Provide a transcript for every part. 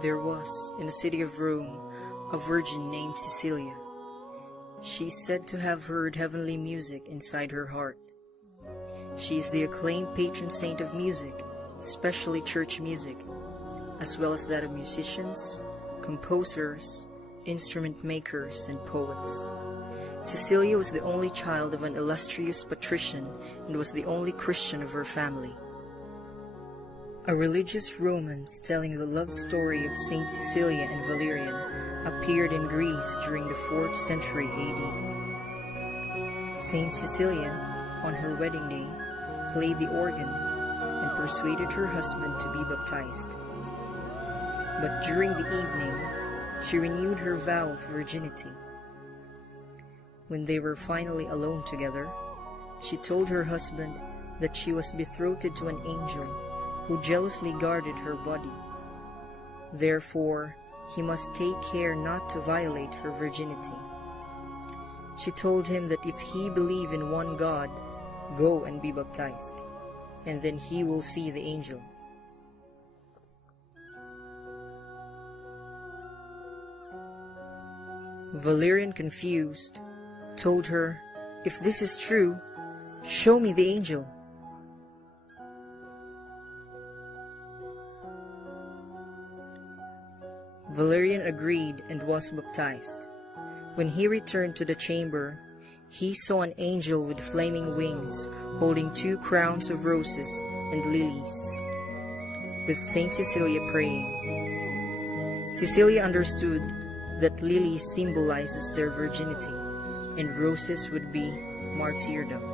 There was, in the city of Rome, a virgin named Cecilia. She is said to have heard heavenly music inside her heart. She is the acclaimed patron saint of music, especially church music, as well as that of musicians, composers, instrument makers, and poets. Cecilia was the only child of an illustrious patrician and was the only Christian of her family. A religious romance telling the love story of Saint Cecilia and Valerian appeared in Greece during the 4th century AD. Saint Cecilia, on her wedding day, played the organ and persuaded her husband to be baptized. But during the evening, she renewed her vow of virginity. When they were finally alone together, she told her husband that she was betrothed to an angel who jealously guarded her body. Therefore, he must take care not to violate her virginity. She told him that if he believed in one God, go and be baptized, and then he will see the angel. Valerian, confused, told her, "If this is true, show me the angel." Valerian agreed and was baptized. When he returned to the chamber, he saw an angel with flaming wings, holding 2 crowns of roses and lilies, with Saint Cecilia praying. Cecilia understood that lilies symbolizes their virginity, and roses would be martyrdom.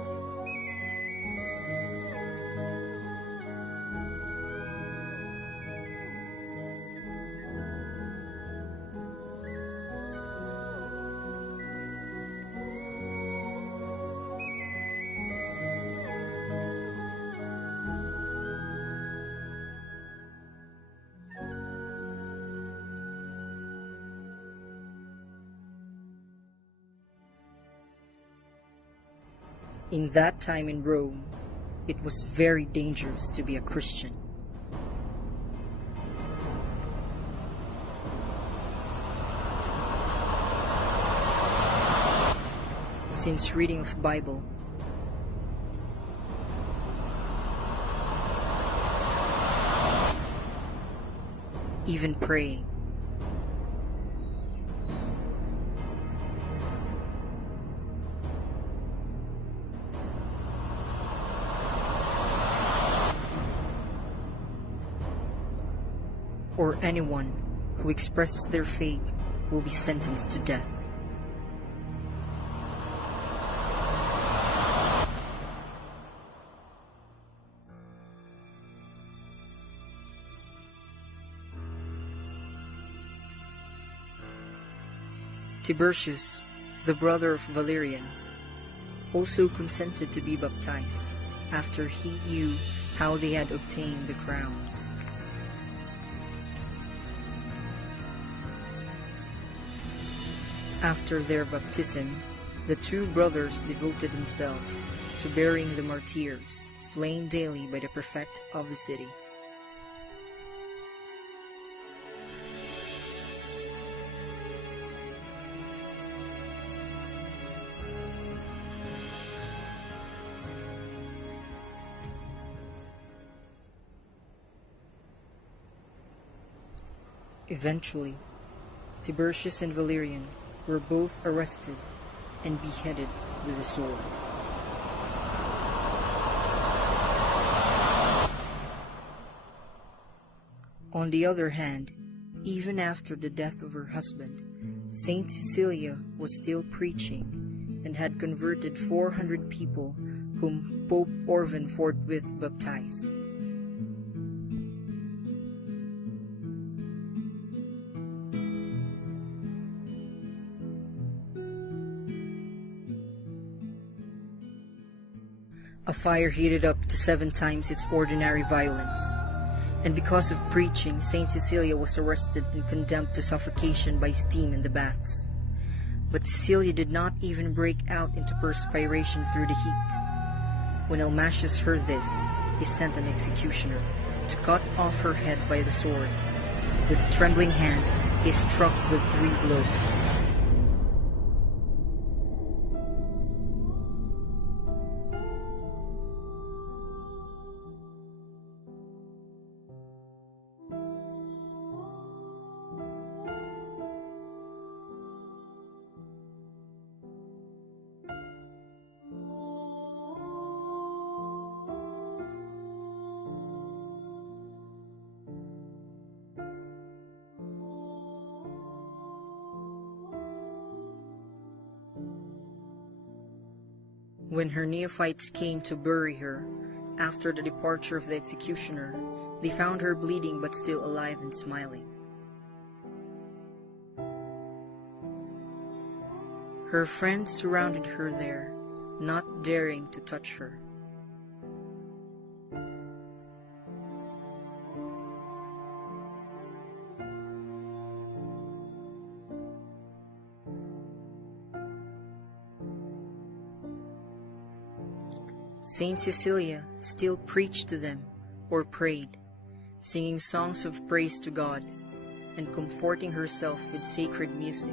In that time in Rome, it was very dangerous to be a Christian. Since reading of Bible, even praying, or anyone who expresses their faith will be sentenced to death. Tiberius, the brother of Valerian, also consented to be baptized after he knew how they had obtained the crowns. After their baptism, the 2 brothers devoted themselves to burying the martyrs slain daily by the prefect of the city. Eventually, Tiberius and Valerian were both arrested and beheaded with a sword. On the other hand, even after the death of her husband, Saint Cecilia was still preaching and had converted 400 people whom Pope Urban forthwith baptized. A fire heated up to 7 times its ordinary violence, and because of preaching, Saint Cecilia was arrested and condemned to suffocation by steam in the baths. But Cecilia did not even break out into perspiration through the heat. When Almasius heard this, he sent an executioner to cut off her head by the sword. With trembling hand, he struck with 3 blows. When her neophytes came to bury her, after the departure of the executioner, they found her bleeding but still alive and smiling. Her friends surrounded her there, not daring to touch her. Saint Cecilia still preached to them or prayed, singing songs of praise to God and comforting herself with sacred music.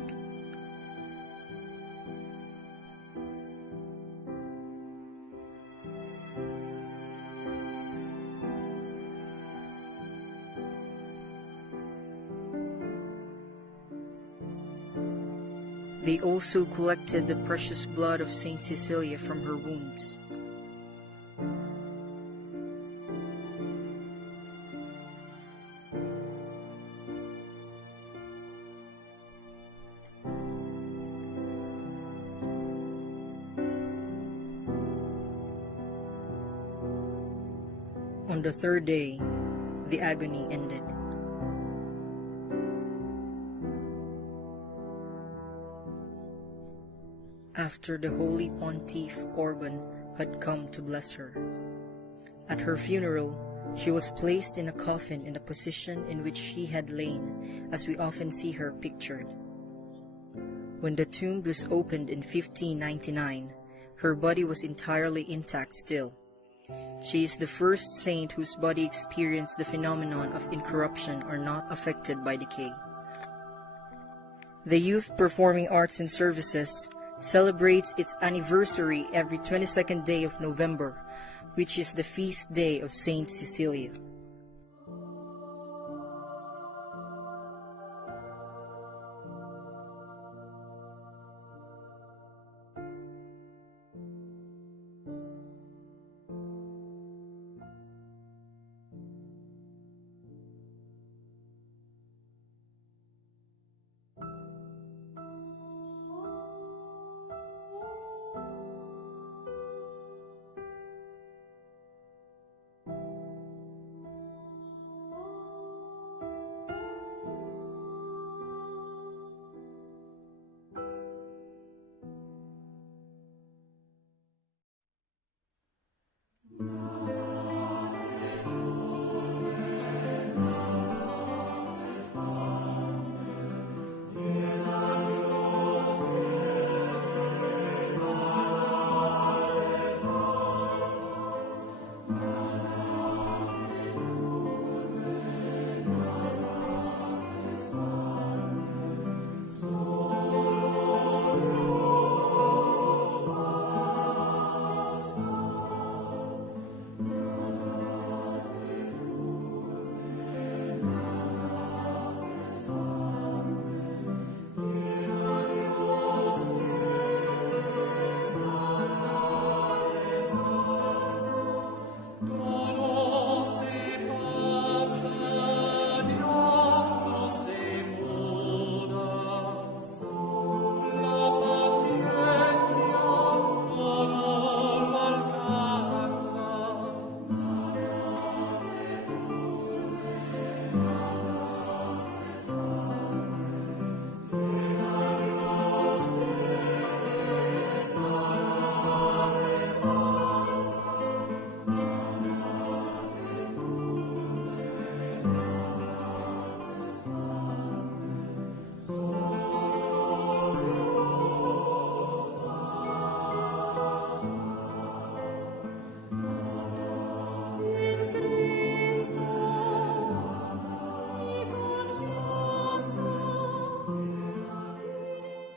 They also collected the precious blood of Saint Cecilia from her wounds. On the 3rd day, the agony ended. After the Holy Pontiff Orban had come to bless her, at her funeral, she was placed in a coffin in the position in which she had lain, as we often see her pictured. When the tomb was opened in 1599, her body was entirely intact still. She is the first saint whose body experienced the phenomenon of incorruption or not affected by decay. The Youth Performing Arts and Services celebrates its anniversary every 22nd day of November, which is the feast day of Saint Cecilia.